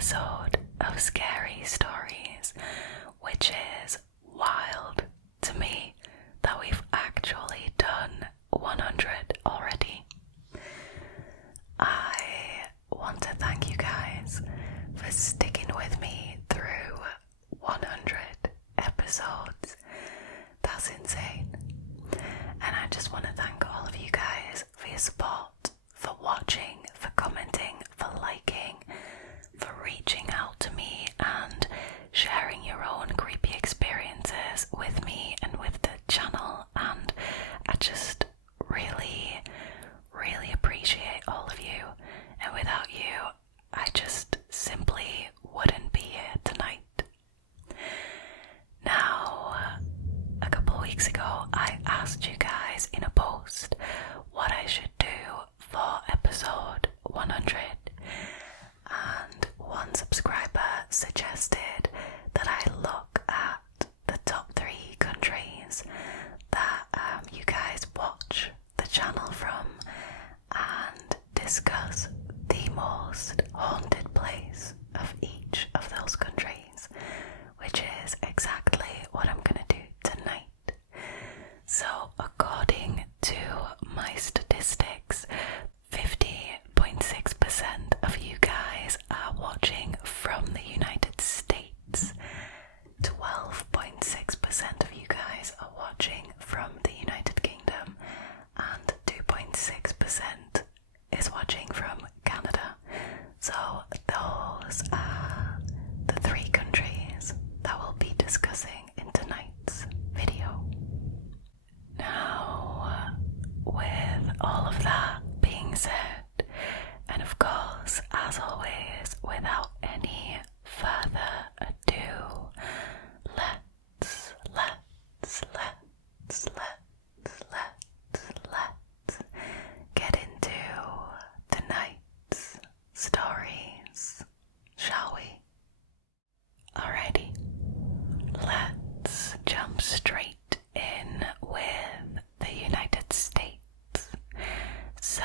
episode of Scary Stories, which is wild to me that we've actually done 100 already. I want to thank you guys for sticking with me through 100 episodes. That's insane. And I just want to thank all of you guys for your support, for watching, for commenting, for liking, for reaching out to me and sharing your own creepy experiences with me and with the channel. And I just really appreciate all of you. And without you, I just simply wouldn't be here tonight. Now, a couple of weeks ago, I asked you guys in a post what I should do for episode 100, and one subscriber suggested that I look at the top 3 countries that you guys watch the channel from and discuss the most haunted place of each of those countries, which is exactly what I'm going to do tonight. So according to my statistics, 50.6% of you guys are watching from the United States, 12.6% of you guys are watching from the United Kingdom, and 2.6% is watching from Canada. So those are the 3 countries that we'll be discussing in tonight's video. Now, with all of that being said, and of course, as always, without any further ado, let's get into tonight's stories, shall we? Alrighty, let's jump straight in with the United States. So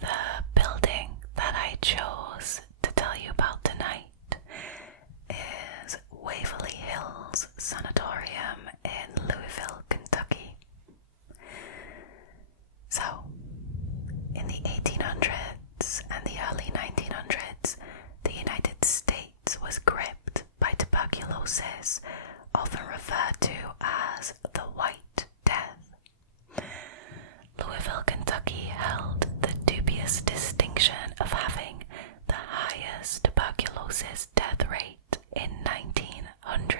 the building that I chose to tell you about tonight is Waverly Hills Sanatorium in Louisville, Kentucky. So, in the 1800s and the early 1900s, the United States was gripped by tuberculosis, often referred to as the White Death. Louisville, Kentucky held the dubious distinction of having the highest tuberculosis death rate in 1900.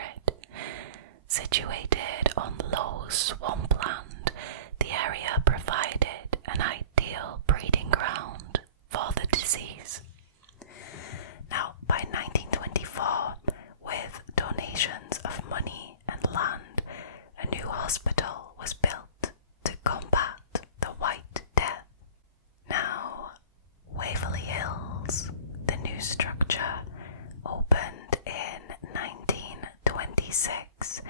Situated on low swampland, the area provided an ideal breeding ground for the disease. Now, by 1924, with donations of money and land, a new hospital was built to combat the White Death. Now, Waverly Hills, the new structure, opened in 1926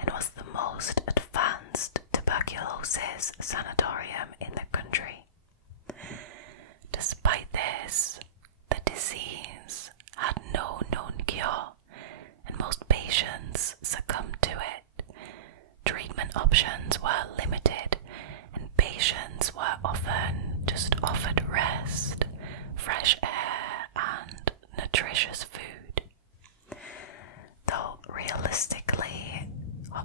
and was the most advanced tuberculosis sanatorium in the country. Despite this, the disease had no known cure, and most patients succumbed to it. Treatment options were limited, and patients were often just offered rest, fresh air, and nutritious food. Though realistically,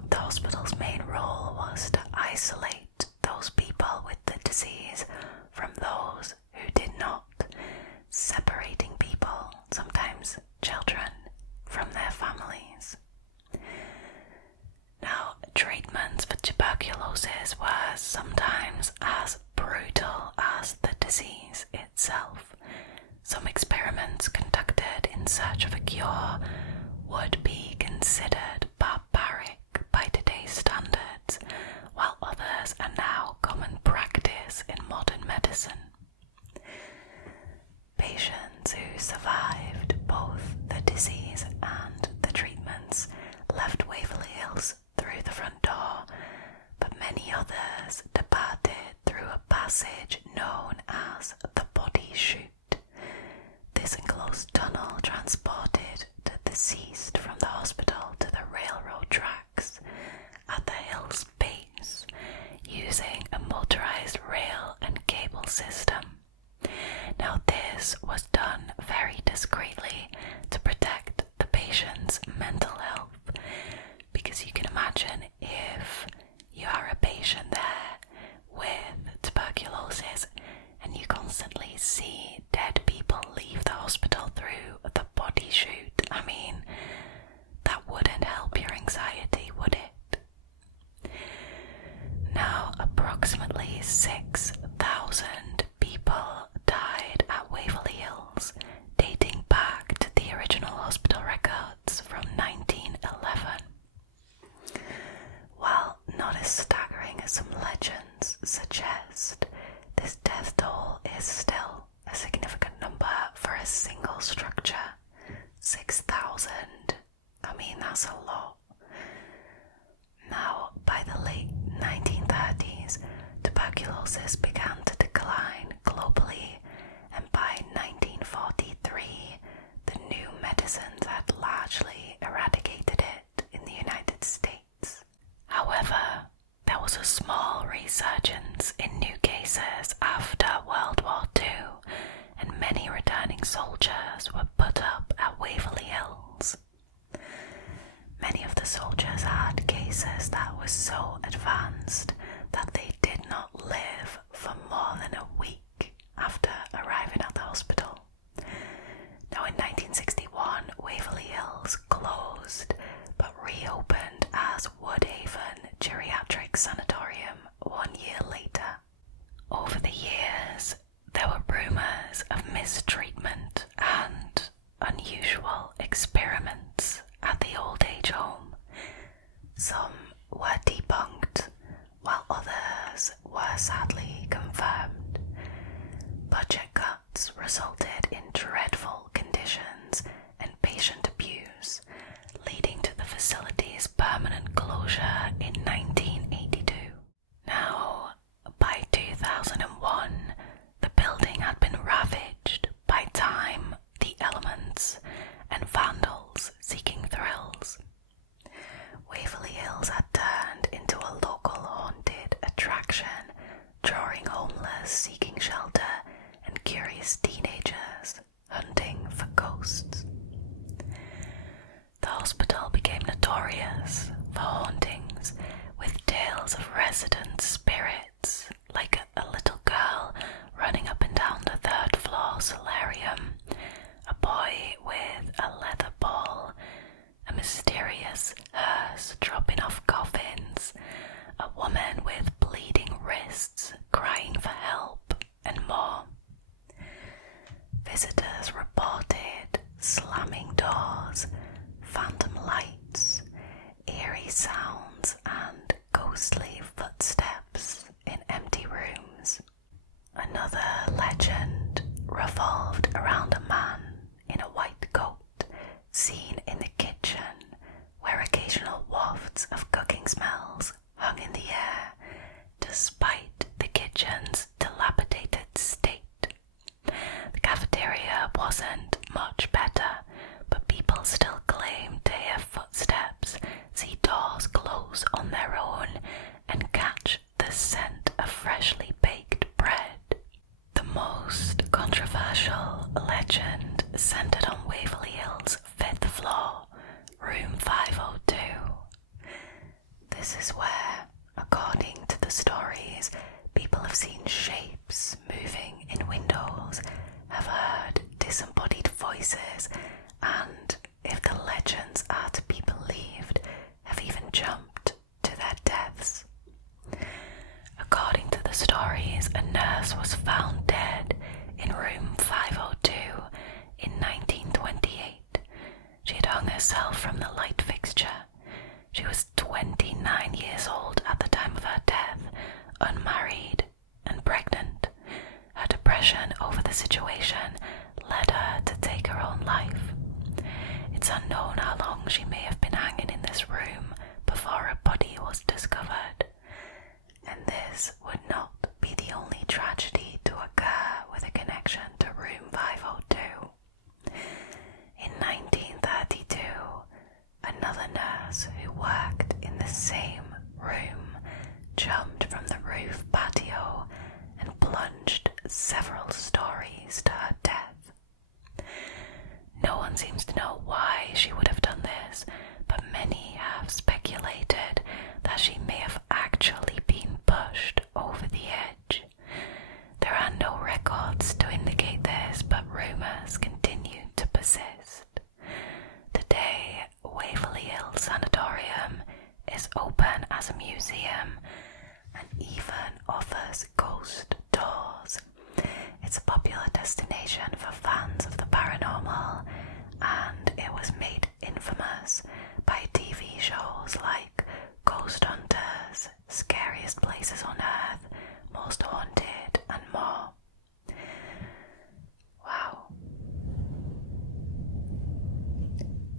the hospital's main role was to isolate those people with the disease from those who did not, separating people, sometimes children, from their families. Now, treatments for tuberculosis were sometimes as brutal as the disease itself. Some experiments conducted in search Steakhouse tunnel transported the deceased from the hospital to the railroad tracks at the hill's base using a motorized rail and cable system. Now this was done very discreetly to protect the patient's mental health, because you can imagine if you are a patient there with tuberculosis and you constantly see dead people leave the hospital through the body chute, I mean, that wouldn't help your anxiety, would it? Now, approximately 6,000 people died at Waverly Hills, dating back to the original hospital records from 1911. While not as staggering as some legends suggest, this death toll is still a significant number for a single structure. 6,000. I mean, that's a lot. Now, by the late 1930s, tuberculosis began to decline globally, and by 1943, the new medicines had largely eradicated it in the United States. However, there was a small resurgence in new cases after World War II, and many returning soldiers were put up at Waverly Hills. Many of the soldiers had cases that were so advanced that they did not live for more than a week after arriving at the hospital. Now in 1961, Waverly Hills closed but reopened as Woodhaven Geriatric Sanatorium 1 year later. Over the years, there were rumours of mistreatment and unusual experiments at the old age home. Some were debunked, while others were sadly confirmed. Budget cuts resulted in dreadful conditions and patient abuse, leading to the facility's permanent closure in 1982. Now, by 2001, the building had been ravaged by time, the elements, and vandals seeking thrills. Waverly Hills had turned into a local haunted attraction, drawing homeless seeking shelter and curious teenagers hunting for ghosts. The hospital became notorious for hauntings, with tales of resident spirits, like a little girl running up and down the third-floor solarium, a boy with a leather ball, a mysterious hearse dropping off coffins, a woman with bleeding wrists crying for help, and more. Visitors reported slamming doors, phantom lights, eerie sounds, and ghostly footsteps in empty rooms. Another legend revolved around a man in a white coat seen in the kitchen, where occasional wafts of cooking smells hung in the air, despite the kitchen's dilapidated state. The cafeteria wasn't much better, but people still claimed to hear footsteps, see doors close on their own, and catch the scent of freshly baked bread. The most controversial legend centered on Waverly Hills' 5th floor, room 502. This is where, according to the stories, people have seen shapes moving in windows, have heard disembodied voices, and, if the legends are to be believed, have even jumped to their deaths. According to the stories, a nurse was found dead in room 502 in 1928. She had hung herself from the light fixture. She was 29 years old at the time of her death, unmarried and pregnant. Her depression over the situation led her to take her own life. It's unknown how long she may have been hanging in this room before her body was discovered. And this would not be the only tragedy to occur with a connection to room 502. one seems to know why she would have done this, but many have speculated that she may have actually been pushed over the edge. There are no records to indicate this, but rumours continue to persist. Today, Waverly Hill Sanatorium is open as a museum and even offers ghost tours. It's a popular destination for fans of the paranormal, and it was made infamous by TV shows like Ghost Hunters, Scariest Places on Earth, Most Haunted, and more. Wow.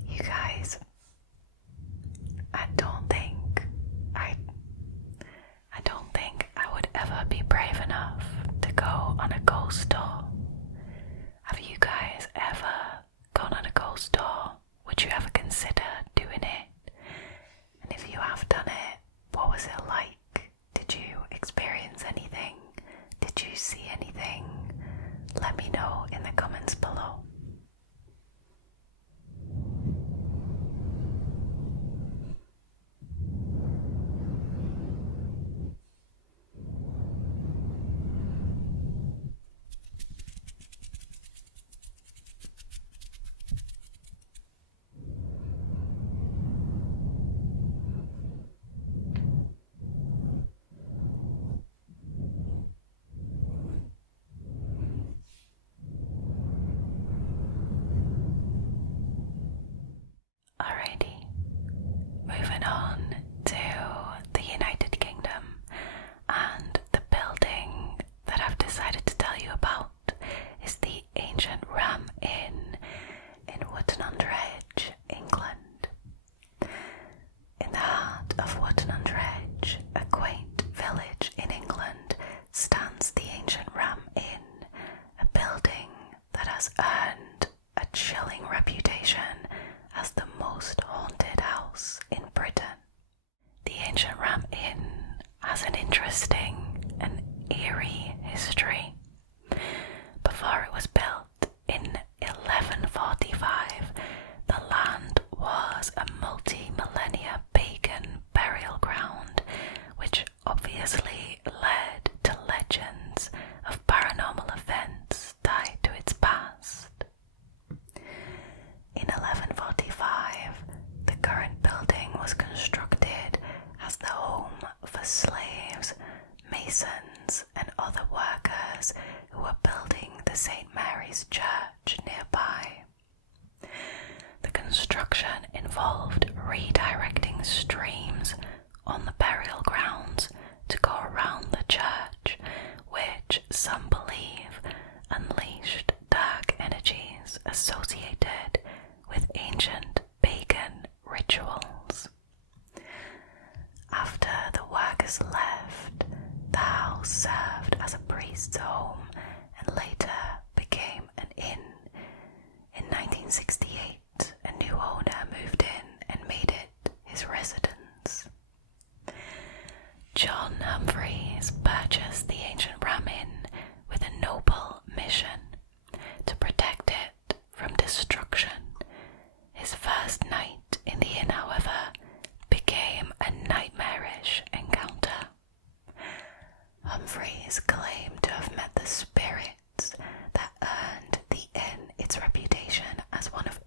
You guys, I don't think I would ever be brave enough to go on a ghost tour. Have you guys ever gone on a ghost tour? Would you ever consider doing it? And if you have done it, what was it like? Did you experience anything? Did you see anything? Let me know in the comments below. Alrighty, moving on to the United Kingdom, and the building that I've decided to tell you about is the Ancient Ramm Inn in Wootton-under-Edge, England. In the heart of Wootton-under-Edge, a quaint village in England, stands the Ancient Ramm Inn, a building that has earned a chilling reputation as the most haunted house in Britain. The Ancient Ramm Inn has an interesting and eerie history. Before it was built in 1145, the land was a multi-millennia pagan burial ground, which obviously led to legends of paranormal events tied to its past. In 1145, the current building was constructed as the home for slaves, masons, and other workers who were building the St. Mary's Church nearby. The construction involved redirecting streams on the burial grounds to go around the church, which some believe unleashed dark energies associated with ancient pagan rituals. After the workers left, the house served as a priest's home and later became an inn. In 1968, a new owner moved in and made it his residence. John Humphreys purchased the Ancient Ramm Inn with a noble mission: to protect it from destruction. His first night in the inn, however, became a nightmarish encounter. Humphreys claimed to have met the spirits that earned the inn its reputation as one of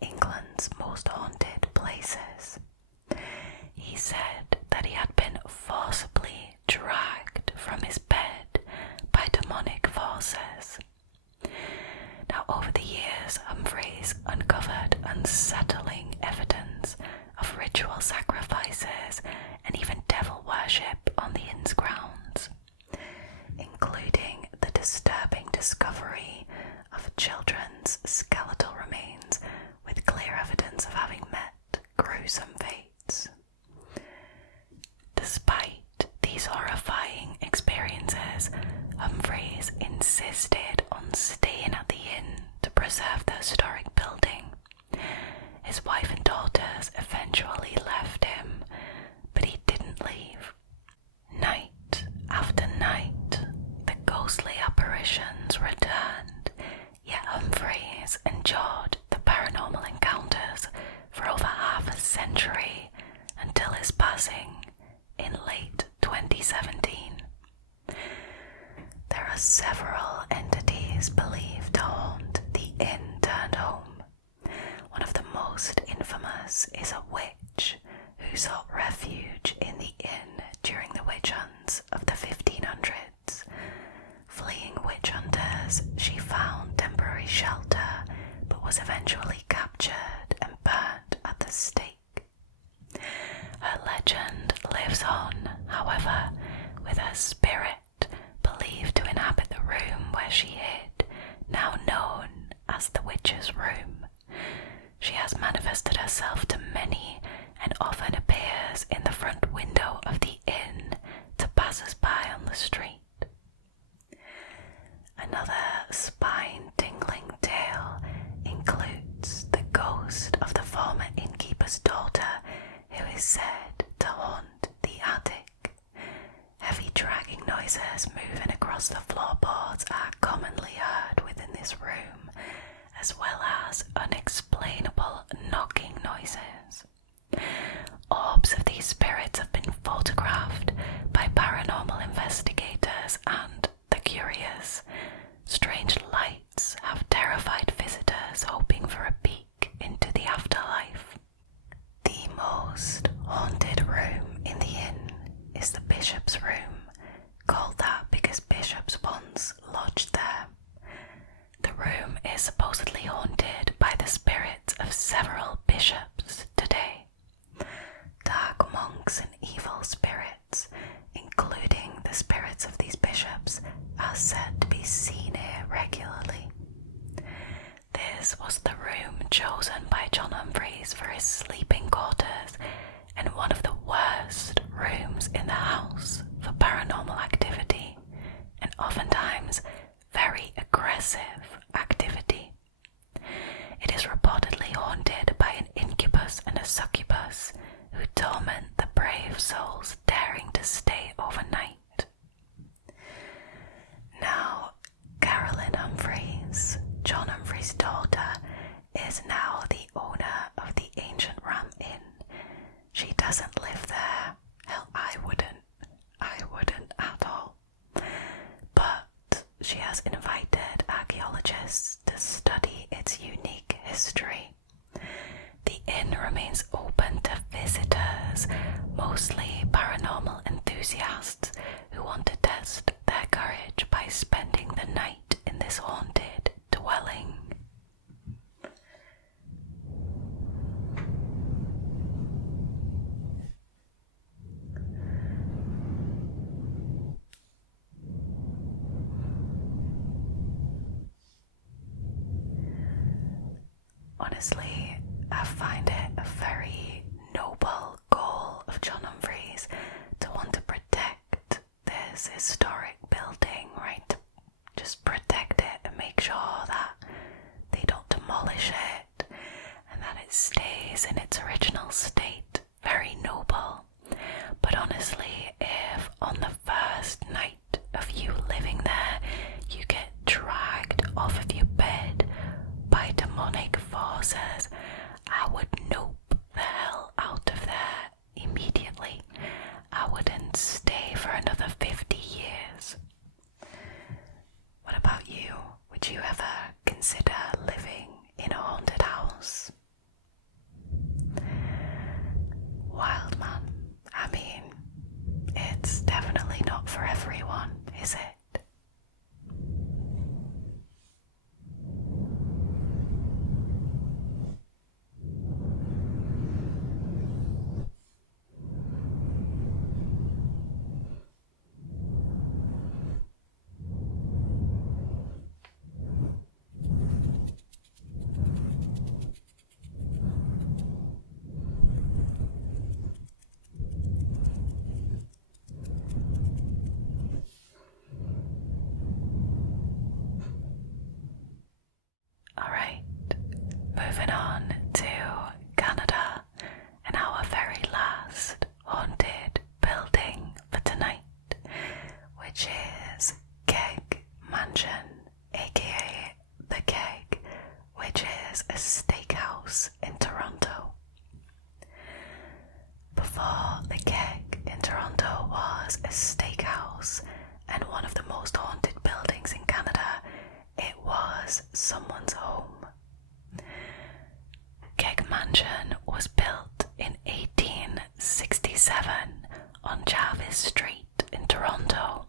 most infamous is a witch who sought refuge in the inn during the witch hunts of the 1500s. Fleeing witch hunters, she found temporary shelter but was eventually captured and burned at the stake. Her legend lives on, however, with her spirit believed to inhabit the room where she hid, now known as the Witch's Room. She has manifested herself to many and often appears in the front window of the inn to passers-by on the street. Another spine-tingling tale includes the ghost of the former innkeeper's daughter, who is said to haunt the attic. Heavy dragging noises moving across the floorboards are commonly heard within this room, as well as unexplainable knocking noises. Orbs of these spirits have been photographed by paranormal investigators and the curious. Strange lights have terrified visitors hoping for a peek into the afterlife. The most haunted room in the inn is the Bishop's Room, called that because bishops once lodged there. The room is supposedly haunted by the spirits of several bishops today. Dark monks and evil spirits, including the spirits of these bishops, are said to be seen here regularly. This was the room chosen by John Humphreys for his sleeping quarters and one of the worst rooms in the house for paranormal activity, and oftentimes very aggressive activity. It is reportedly haunted by an incubus and a succubus who torment the brave souls daring to stay overnight. Now, Carolyn Humphreys, John Humphrey's daughter, is now the owner of the Ancient Ramm Inn. She doesn't live there. Hell, I wouldn't at all. But she has invited archaeologists to study its unique history. The inn remains open to visitors, mostly paranormal enthusiasts who want to test their courage by spending the night in this haunted dwelling. Honestly, I find it a very noble goal of John Humphreys to want to protect this historic building, right? To just protect it and make sure that they don't demolish it and that it stays in its original state. Very noble. But honestly, if on the first night of you living there you get dragged off of your bed by demonic forces, I would nope the hell out of there immediately. I wouldn't stay for another 50 years. What about you? Would you ever consider living in a haunted house? Wild, man. I mean, it's definitely not for everyone, is it? Moving on to Canada and our very last haunted building for tonight, which is Keg Mansion, aka the Keg, which is a steakhouse in Toronto. Before the Keg in Toronto was a steakhouse and one of the most haunted buildings in Canada, it was someone's home. Keg Mansion was built in 1867 on Jarvis Street in Toronto,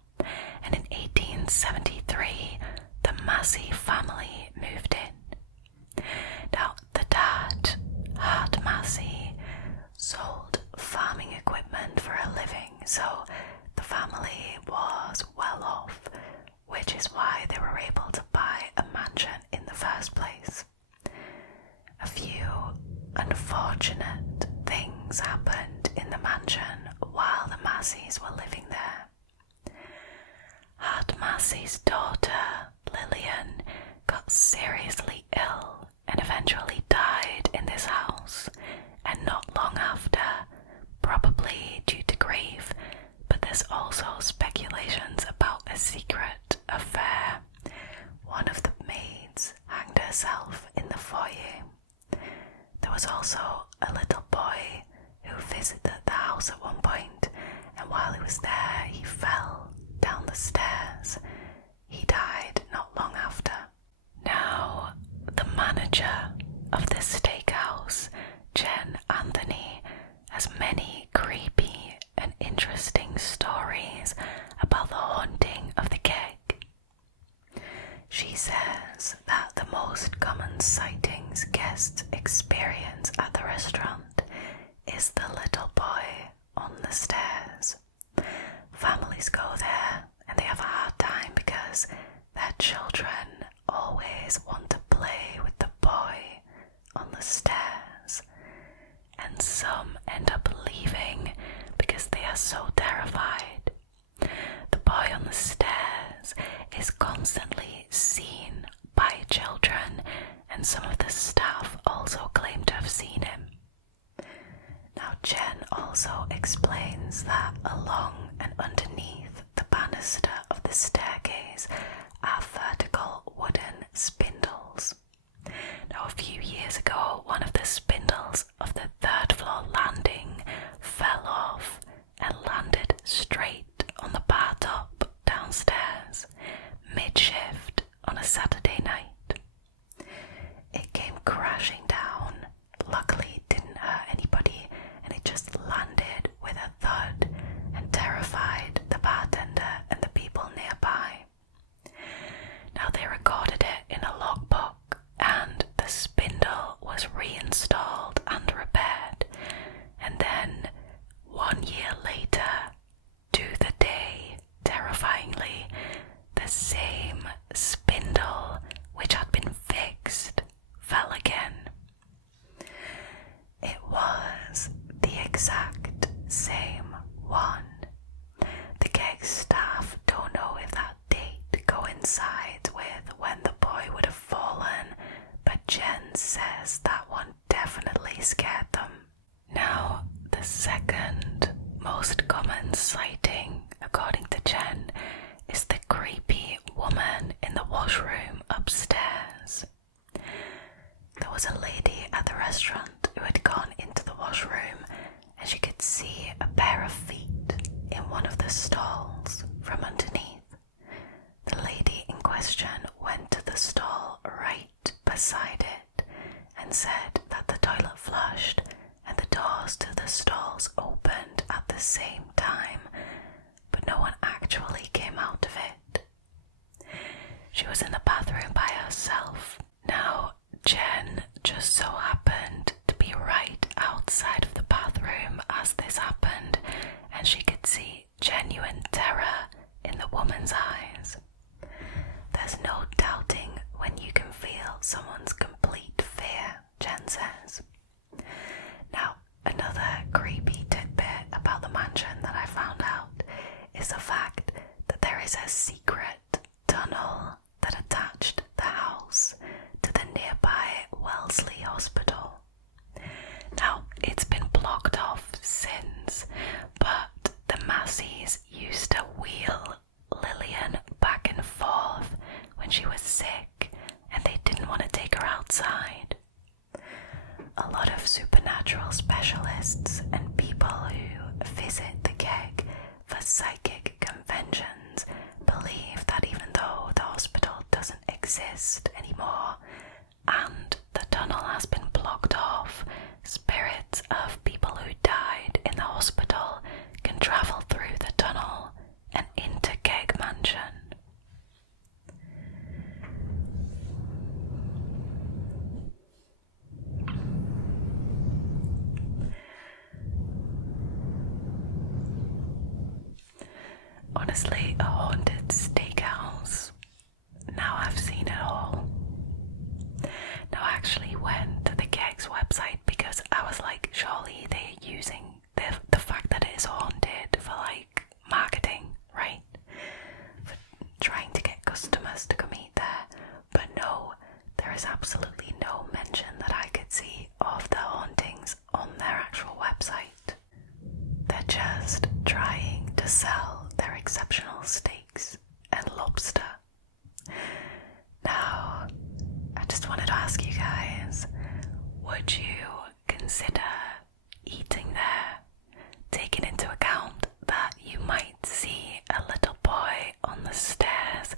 and in 1873 the Massey family moved in. Now, the dad, Hart Massey, sold farming equipment for a living, so the family was well off, which is why they were able to buy a mansion in the first place. A few unfortunate things happened in the mansion while the Masseys were living there. Hart Massey's daughter, Lillian, got seriously ill and eventually died in this house, and not long after, probably due to grief, but there's also speculations about a secret affair. One of the maids hanged herself in the foyer. There was also a little boy who visited the house at one point, and while he was there, he fell down the stairs. He died not long after. Now, the manager of the steakhouse, Jen Anthony, has many creepy and interesting stories about the haunting of the Keg. She says that the most common sightings guests experience at the restaurant is the little boy on the stairs. Families go there and they have a hard time because their children always want to play with the boy on the stairs, and some end up leaving because they are so terrified. The boy on the stairs is constantly seen by children, and some of the staff also claim to have seen him. Now, Jen also explains that along and underneath the banister of the staircase are vertical wooden spindles. Now, a few years ago, one of the spindles of the third floor landing fell off and landed straight on the bar top downstairs, mid-shift on a Saturday night. It came crashing down. Luckily, it didn't hurt anybody, and it just landed with a thud and terrified the bartender and the people nearby. Now, they recorded it in a logbook, and the spindle was reinstalled and repaired, and then 1 year later, to the day, terrifyingly, the same spindle which had been fixed fell again. It was the exact same one. The Keg staff don't know if that date coincides with when the boy would have fallen, but Jen says that one definitely scared them. Now, the second most common sighting, according to Jen, is the creepy woman in the washroom upstairs. There was a lady at the restaurant who had gone into the washroom, and she could see a pair of feet in one of the stalls from underneath. The lady in question went to the stall right beside it and said that the toilet flushed and the doors to the stalls opened at the same time, but no one actually came out of it. She was in the bathroom by herself. Now, Jen just so happened to be right outside of the bathroom as this happened, and she could see genuine terror in the woman's eyes. There's no doubting when you can feel someone's complete fear, Jen says. Now, another creepy tidbit about the mansion that I found out is the fact that there is a secret tunnel that attached the house to the nearby Wellesley Hospital. Now, it's been blocked off since, but the Masseys used to wheel Lillian back and forth when she was sick, and they didn't want to take her outside. A lot of supernatural specialists and people who visit the Keg for psychic conventions believe that even though the hospital doesn't exist anymore and the tunnel has been blocked off, honestly, a haunted steakhouse. Now I've seen it all. Now I actually went to the Keg's website because I was like, surely they're using the fact that it is haunted for like marketing, right? For trying to get customers to come eat there. But no, there is absolutely no mention that I could see of the hauntings on their actual website. They're just trying to sell their exceptional steaks and lobster. Now, I just wanted to ask you guys, would you consider eating there, taking into account that you might see a little boy on the stairs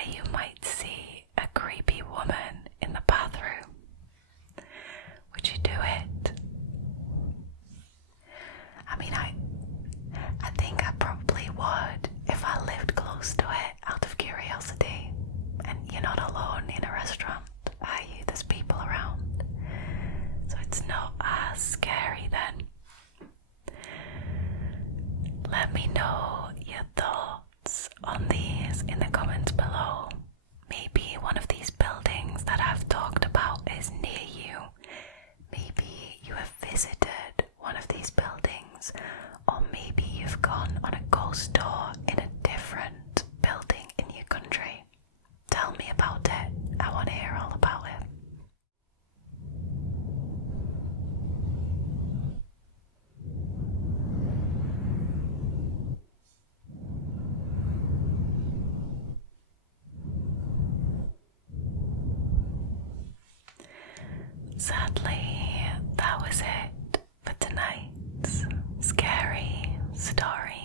and you might see a creepy woman in the bathroom? Would you do it? I mean, I think I probably would if I lived close to it out of curiosity. And you're not alone in a restaurant, are you? There's people around. So it's not as scary then. Let me know your thoughts on these in the comments below. Maybe one of these buildings that I've talked about is near you. Maybe you have visited one of these buildings, or maybe you've gone on a ghost tour in a different building in your country. Tell me about it. I want to hear all about it. Sadly, that was it for tonight's scary story.